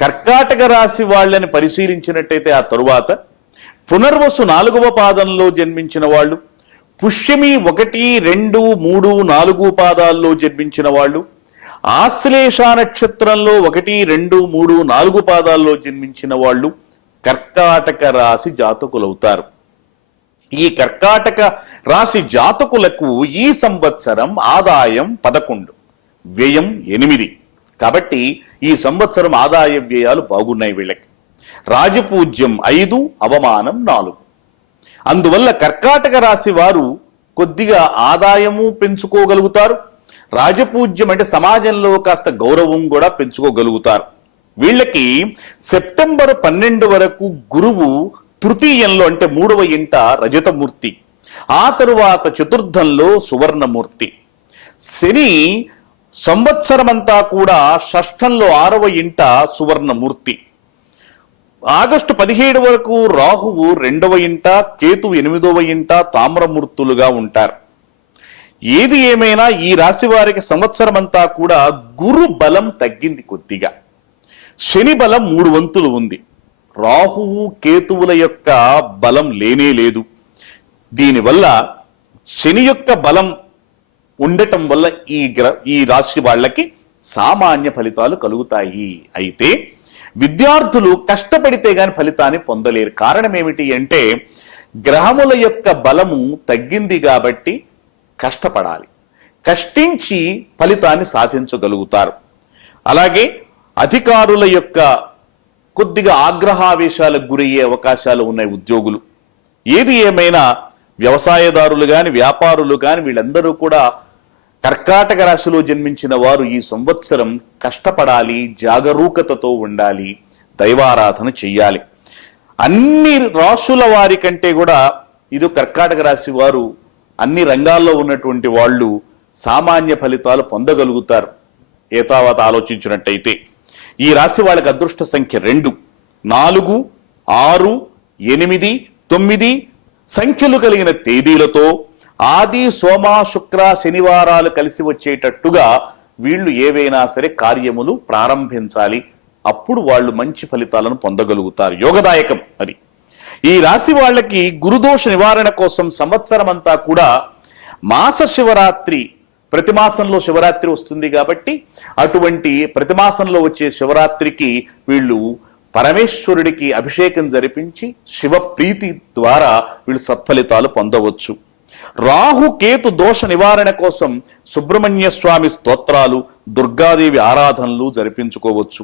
కర్కాటక రాశి వాళ్ళని పరిశీలించినట్టయితే ఆ తరువాత పునర్వసు నాలుగవ పాదంలో జన్మించిన వాళ్ళు పుష్యమి ఒకటి రెండు మూడు నాలుగు పాదాల్లో జన్మించిన వాళ్ళు ఆశ్లేష నక్షత్రంలో ఒకటి రెండు మూడు నాలుగు పాదాల్లో జన్మించిన వాళ్ళు కర్కాటక రాశి జాతకులవుతారు. ఈ కర్కాటక రాశి జాతకులకు ఈ సంవత్సరం ఆదాయం పదకొండు వ్యయం ఎనిమిది. కాబట్టి ఈ సంవత్సరం ఆదాయ వ్యయాలు బాగున్నాయి వీళ్ళకి. రాజపూజ్యం ఐదు అవమానం నాలుగు. అందువల్ల కర్కాటక రాశి వారు కొద్దిగా ఆదాయము పెంచుకోగలుగుతారు. రాజపూజ్యం అంటే సమాజంలో కాస్త గౌరవం కూడా పెంచుకోగలుగుతారు. వీళ్ళకి సెప్టెంబర్ పన్నెండు వరకు గురువు తృతీయంలో అంటే మూడవ ఇంట రజతమూర్తి. ఆ తరువాత చతుర్థంలో సువర్ణమూర్తి. శని సంవత్సరమంతా కూడా షష్ఠంలో ఆరవ ఇంట సువర్ణమూర్తి. ఆగస్టు పదిహేడు వరకు రాహువు రెండవ ఇంట కేతు ఎనిమిదవ ఇంట తామ్రమూర్తులుగా ఉంటారు. ఏది ఏమైనా ఈ రాశి వారికి సంవత్సరమంతా కూడా గురు బలం తగ్గింది కొద్దిగా. శని బలం మూడు వంతులు ఉంది. రాహువు కేతువుల యొక్క బలం లేనే లేదు. దీనివల్ల శని యొక్క బలం ఉండటం వల్ల ఈ గ్ర ఈ రాశి వాళ్ళకి సామాన్య ఫలితాలు కలుగుతాయి. అయితే విద్యార్థులు కష్టపడితే గాని ఫలితాన్ని పొందలేరు. కారణం ఏమిటి అంటే గ్రహముల యొక్క బలము తగ్గింది కాబట్టి కష్టపడాలి. కష్టించి ఫలితాన్ని సాధించగలుగుతారు. అలాగే అధికారుల యొక్క కొద్దిగా ఆగ్రహావేశాలకు గురయ్యే అవకాశాలు ఉన్నాయి ఉద్యోగులు. ఏది ఏమైనా వ్యవసాయదారులు కానీ వ్యాపారులు కానీ వీళ్ళందరూ కూడా కర్కాటక రాశిలో జన్మించిన వారు ఈ సంవత్సరం కష్టపడాలి జాగరూకతతో ఉండాలి దైవారాధన చెయ్యాలి. అన్ని రాశుల వారి కంటే కూడా ఇది కర్కాటక రాశి వారు అన్ని రంగాల్లో ఉన్నటువంటి వాళ్ళు సామాన్య ఫలితాలు పొందగలుగుతారు. ఏతావత ఆలోచించినట్టయితే. ఈ రాశి వాళ్ళకి అదృష్ట సంఖ్య రెండు. నాలుగు ఆరు ఎనిమిది తొమ్మిది. సంఖ్యలు కలిగిన తేదీలతో ఆది సోమ శుక్ర శనివారాలు కలిసి వచ్చేటట్టుగా వీళ్ళు ఏవైనా సరే కార్యములు ప్రారంభించాలి. అప్పుడు వాళ్ళు మంచి ఫలితాలను పొందగలుగుతారు. యోగదాయకం అది. ఈ రాశి వాళ్ళకి గురుదోష నివారణ కోసం సంవత్సరం అంతా కూడా మాస శివరాత్రి ప్రతిమాసంలో శివరాత్రి వస్తుంది కాబట్టి అటువంటి ప్రతిమాసంలో వచ్చే శివరాత్రికి వీళ్ళు పరమేశ్వరుడికి అభిషేకం జరిపించి శివ ప్రీతి ద్వారా వీళ్ళు సత్ఫలితాలు పొందవచ్చు. రాహు కేతు దోష నివారణ కోసం సుబ్రహ్మణ్య స్వామి స్తోత్రాలు దుర్గాదేవి ఆరాధనలు జరిపించుకోవచ్చు.